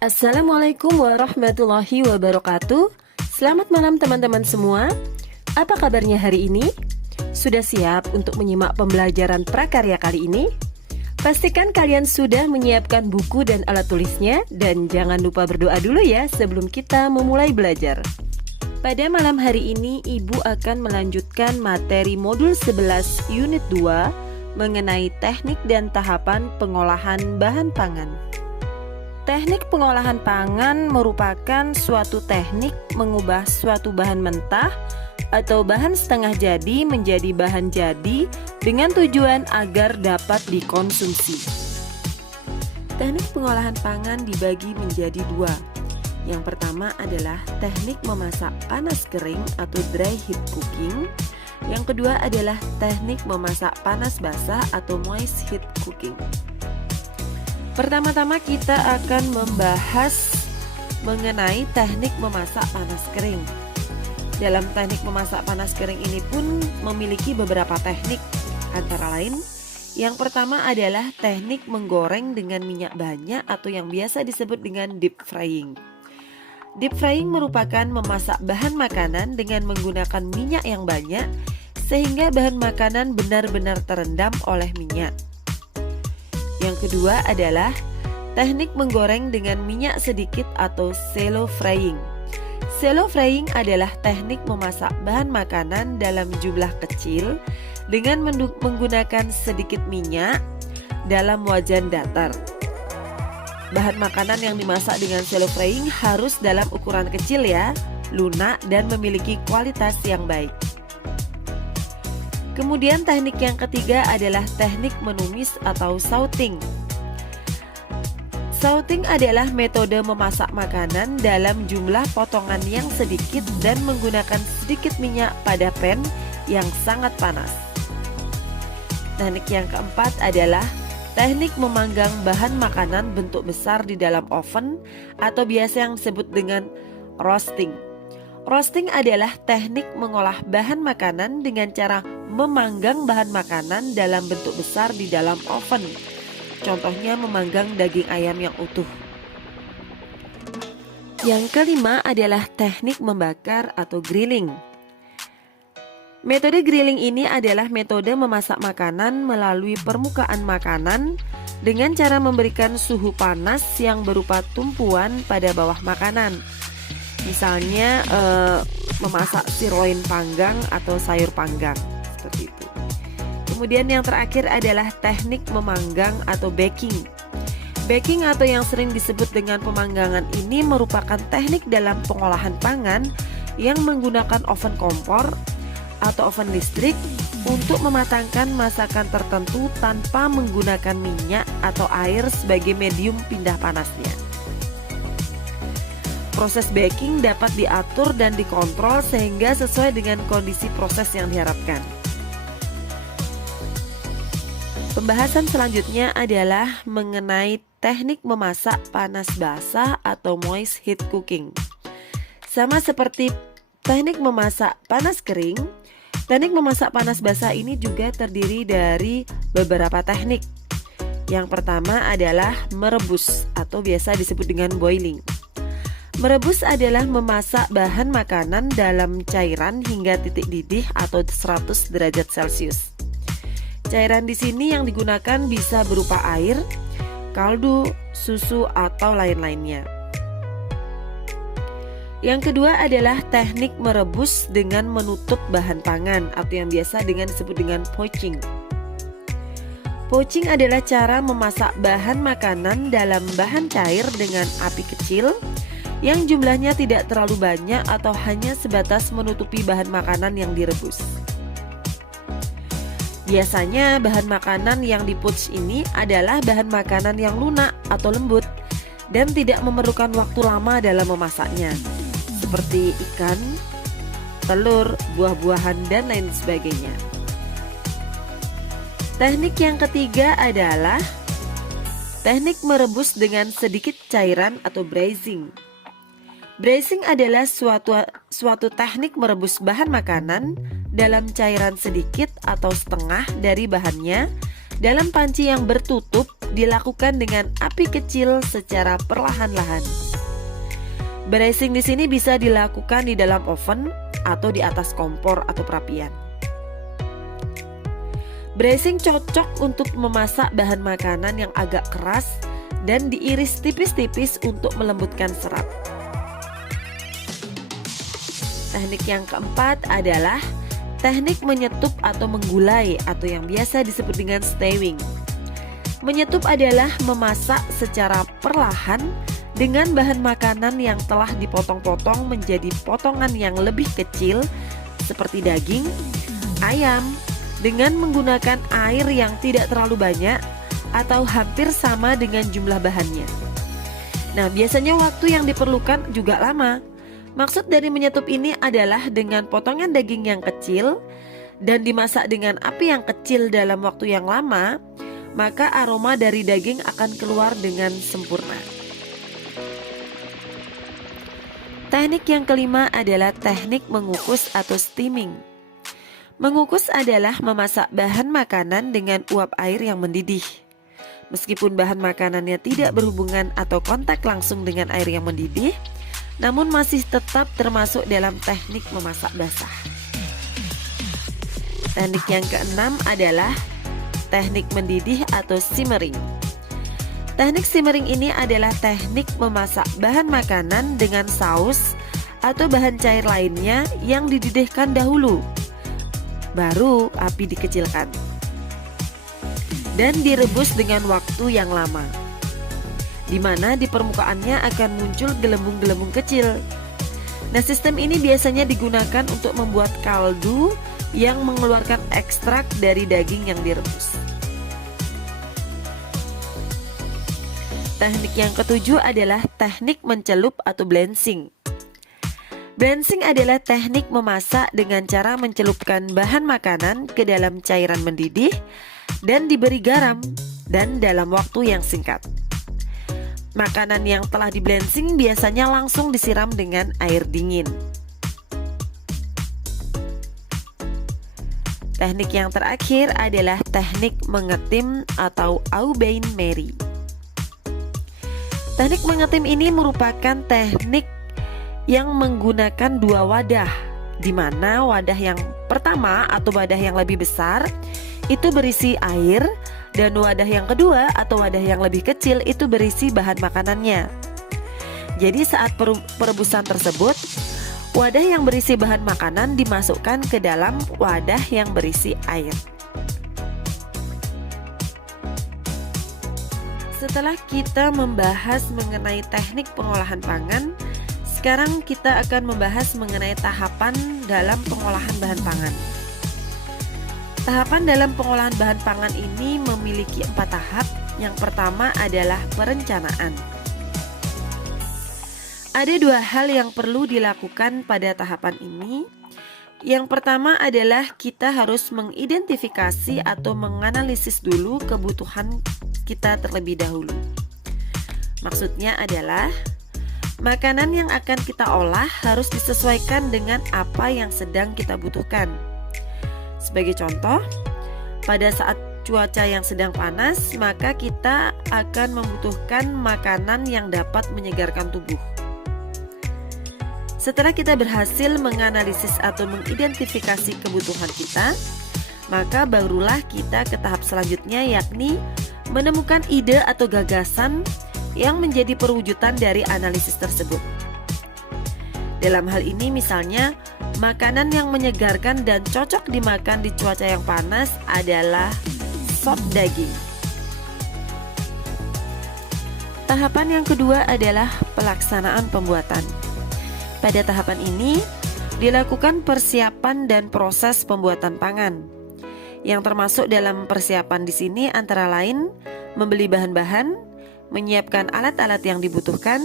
Assalamualaikum warahmatullahi wabarakatuh. Selamat malam teman-teman semua. Apa kabarnya hari ini? Sudah siap untuk menyimak pembelajaran prakarya kali ini? Pastikan kalian sudah menyiapkan buku dan alat tulisnya. Dan jangan lupa berdoa dulu ya sebelum kita memulai belajar. Pada malam hari ini Ibu akan melanjutkan materi modul 11 unit 2 mengenai teknik dan tahapan pengolahan bahan pangan. Teknik pengolahan pangan merupakan suatu teknik mengubah suatu bahan mentah atau bahan setengah jadi menjadi bahan jadi dengan tujuan agar dapat dikonsumsi. Teknik pengolahan pangan dibagi menjadi dua. Yang pertama adalah teknik memasak panas kering atau dry heat cooking. Yang kedua adalah teknik memasak panas basah atau moist heat cooking. Pertama-tama kita akan membahas mengenai teknik memasak panas kering. Dalam teknik memasak panas kering ini pun memiliki beberapa teknik, antara lain yang pertama adalah teknik menggoreng dengan minyak banyak atau yang biasa disebut dengan deep frying. Deep frying merupakan memasak bahan makanan dengan menggunakan minyak yang banyak sehingga bahan makanan benar-benar terendam oleh minyak. Yang kedua adalah teknik menggoreng dengan minyak sedikit atau shallow frying. Shallow frying adalah teknik memasak bahan makanan dalam jumlah kecil dengan menggunakan sedikit minyak dalam wajan datar. Bahan makanan yang dimasak dengan shallow frying harus dalam ukuran kecil ya, lunak dan memiliki kualitas yang baik. Kemudian teknik yang ketiga adalah teknik menumis atau sauting. Sauting adalah metode memasak makanan dalam jumlah potongan yang sedikit dan menggunakan sedikit minyak pada pan yang sangat panas. Teknik yang keempat adalah teknik memanggang bahan makanan bentuk besar di dalam oven atau biasa yang disebut dengan roasting. Roasting adalah teknik mengolah bahan makanan dengan cara memanggang bahan makanan dalam bentuk besar di dalam oven. Contohnya memanggang daging ayam yang utuh. Yang kelima adalah teknik membakar atau grilling. Metode grilling ini adalah metode memasak makanan melalui permukaan makanan dengan cara memberikan suhu panas yang berupa tumpuan pada bawah makanan. Misalnya memasak sirloin panggang atau sayur panggang, seperti itu. Kemudian yang terakhir adalah teknik memanggang atau baking. Baking atau yang sering disebut dengan pemanggangan ini merupakan teknik dalam pengolahan pangan yang menggunakan oven kompor atau oven listrik untuk mematangkan masakan tertentu tanpa menggunakan minyak atau air sebagai medium pindah panasnya. Proses baking dapat diatur dan dikontrol sehingga sesuai dengan kondisi proses yang diharapkan. Pembahasan selanjutnya adalah mengenai teknik memasak panas basah atau moist heat cooking. Sama seperti teknik memasak panas kering, teknik memasak panas basah ini juga terdiri dari beberapa teknik. Yang pertama adalah merebus atau biasa disebut dengan boiling. Merebus adalah memasak bahan makanan dalam cairan hingga titik didih atau 100 derajat Celcius. Cairan di sini yang digunakan bisa berupa air, kaldu, susu, atau lain-lainnya. Yang kedua adalah teknik merebus dengan menutup bahan pangan atau yang biasa disebut dengan poaching. Poaching adalah cara memasak bahan makanan dalam bahan cair dengan api kecil yang jumlahnya tidak terlalu banyak atau hanya sebatas menutupi bahan makanan yang direbus. Biasanya bahan makanan yang di-poach ini adalah bahan makanan yang lunak atau lembut dan tidak memerlukan waktu lama dalam memasaknya, seperti ikan, telur, buah-buahan, dan lain sebagainya. Teknik yang ketiga adalah teknik merebus dengan sedikit cairan atau braising. Braising adalah suatu teknik merebus bahan makanan dalam cairan sedikit atau setengah dari bahannya dalam panci yang bertutup dilakukan dengan api kecil secara perlahan-lahan. Braising di sini bisa dilakukan di dalam oven atau di atas kompor atau perapian. Braising cocok untuk memasak bahan makanan yang agak keras dan diiris tipis-tipis untuk melembutkan serat. Teknik yang keempat adalah teknik menyetup atau menggulai atau yang biasa disebut dengan stewing. Menyetup adalah memasak secara perlahan dengan bahan makanan yang telah dipotong-potong menjadi potongan yang lebih kecil seperti daging, ayam, dengan menggunakan air yang tidak terlalu banyak atau hampir sama dengan jumlah bahannya. Nah, biasanya waktu yang diperlukan juga lama. Maksud dari menyetup ini adalah dengan potongan daging yang kecil dan dimasak dengan api yang kecil dalam waktu yang lama, maka aroma dari daging akan keluar dengan sempurna. Teknik yang kelima adalah teknik mengukus atau steaming. Mengukus adalah memasak bahan makanan dengan uap air yang mendidih. Meskipun bahan makanannya tidak berhubungan atau kontak langsung dengan air yang mendidih, namun masih tetap termasuk dalam teknik memasak basah. Teknik yang keenam adalah teknik mendidih atau simmering. Teknik simmering ini adalah teknik memasak bahan makanan dengan saus atau bahan cair lainnya yang dididihkan dahulu, baru api dikecilkan dan direbus dengan waktu yang lama, di mana di permukaannya akan muncul gelembung-gelembung kecil. Nah, sistem ini biasanya digunakan untuk membuat kaldu yang mengeluarkan ekstrak dari daging yang direbus. Teknik yang ketujuh adalah teknik mencelup atau blanching. Blanching adalah teknik memasak dengan cara mencelupkan bahan makanan ke dalam cairan mendidih dan diberi garam dan dalam waktu yang singkat. Makanan yang telah di-blanching biasanya langsung disiram dengan air dingin. Teknik yang terakhir adalah teknik mengetim atau au bain marie. Teknik mengetim ini merupakan teknik yang menggunakan dua wadah, di mana wadah yang pertama atau wadah yang lebih besar itu berisi air, dan wadah yang kedua atau wadah yang lebih kecil itu berisi bahan makanannya. Jadi saat perebusan tersebut, wadah yang berisi bahan makanan dimasukkan ke dalam wadah yang berisi air. Setelah kita membahas mengenai teknik pengolahan pangan, sekarang kita akan membahas mengenai tahapan dalam pengolahan bahan pangan. Tahapan dalam pengolahan bahan pangan ini memiliki 4 tahap. Yang pertama adalah perencanaan. Ada 2 hal yang perlu dilakukan pada tahapan ini. Yang pertama adalah kita harus mengidentifikasi atau menganalisis dulu kebutuhan kita terlebih dahulu. Maksudnya adalah makanan yang akan kita olah harus disesuaikan dengan apa yang sedang kita butuhkan. Sebagai contoh, pada saat cuaca yang sedang panas, maka kita akan membutuhkan makanan yang dapat menyegarkan tubuh. Setelah kita berhasil menganalisis atau mengidentifikasi kebutuhan kita, maka barulah kita ke tahap selanjutnya, yakni menemukan ide atau gagasan yang menjadi perwujudan dari analisis tersebut. Dalam hal ini misalnya, makanan yang menyegarkan dan cocok dimakan di cuaca yang panas adalah sop daging. Tahapan yang kedua adalah pelaksanaan pembuatan. Pada tahapan ini dilakukan persiapan dan proses pembuatan pangan. Yang termasuk dalam persiapan di sini antara lain membeli bahan-bahan, menyiapkan alat-alat yang dibutuhkan,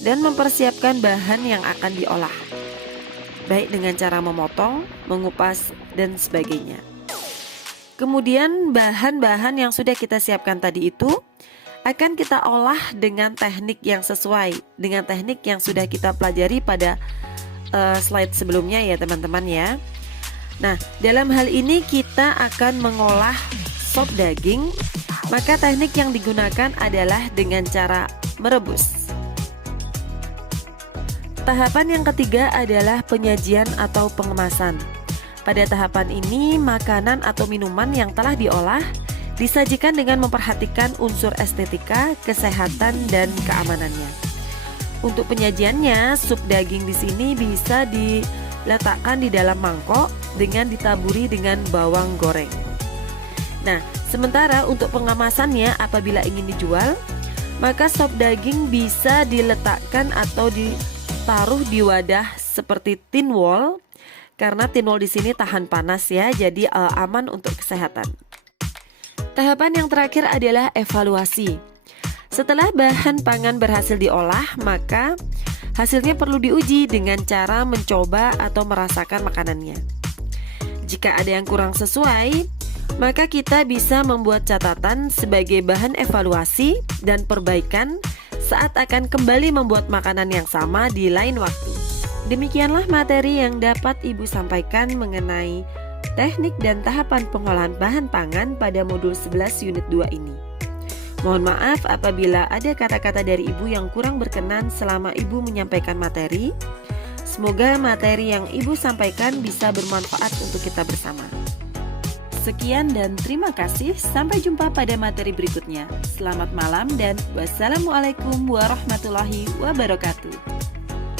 dan mempersiapkan bahan yang akan diolah, baik dengan cara memotong, mengupas, dan sebagainya. Kemudian bahan-bahan yang sudah kita siapkan tadi itu akan kita olah dengan teknik yang sesuai dengan teknik yang sudah kita pelajari pada slide sebelumnya ya teman-teman ya. Nah, dalam hal ini kita akan mengolah sop daging Maka teknik yang digunakan adalah dengan cara merebus. Tahapan yang ketiga adalah penyajian atau pengemasan. Pada tahapan ini, makanan atau minuman yang telah diolah disajikan dengan memperhatikan unsur estetika, kesehatan, dan keamanannya. Untuk penyajiannya, sup daging di sini bisa diletakkan di dalam mangkok dengan ditaburi dengan bawang goreng. Nah, sementara untuk pengemasannya apabila ingin dijual, maka sop daging bisa diletakkan atau ditaruh di wadah seperti tin wall, karena tin wall di sini tahan panas ya, jadi aman untuk kesehatan. Tahapan yang terakhir adalah evaluasi. Setelah bahan pangan berhasil diolah, maka hasilnya perlu diuji dengan cara mencoba atau merasakan makanannya. Jika ada yang kurang sesuai, maka kita bisa membuat catatan sebagai bahan evaluasi dan perbaikan saat akan kembali membuat makanan yang sama di lain waktu. Demikianlah materi yang dapat Ibu sampaikan mengenai teknik dan tahapan pengolahan bahan pangan pada modul 11 unit 2 ini. Mohon maaf apabila ada kata-kata dari Ibu yang kurang berkenan selama Ibu menyampaikan materi. Semoga materi yang Ibu sampaikan bisa bermanfaat untuk kita bersama. Sekian dan terima kasih. Sampai jumpa pada materi berikutnya. Selamat malam dan wassalamualaikum warahmatullahi wabarakatuh.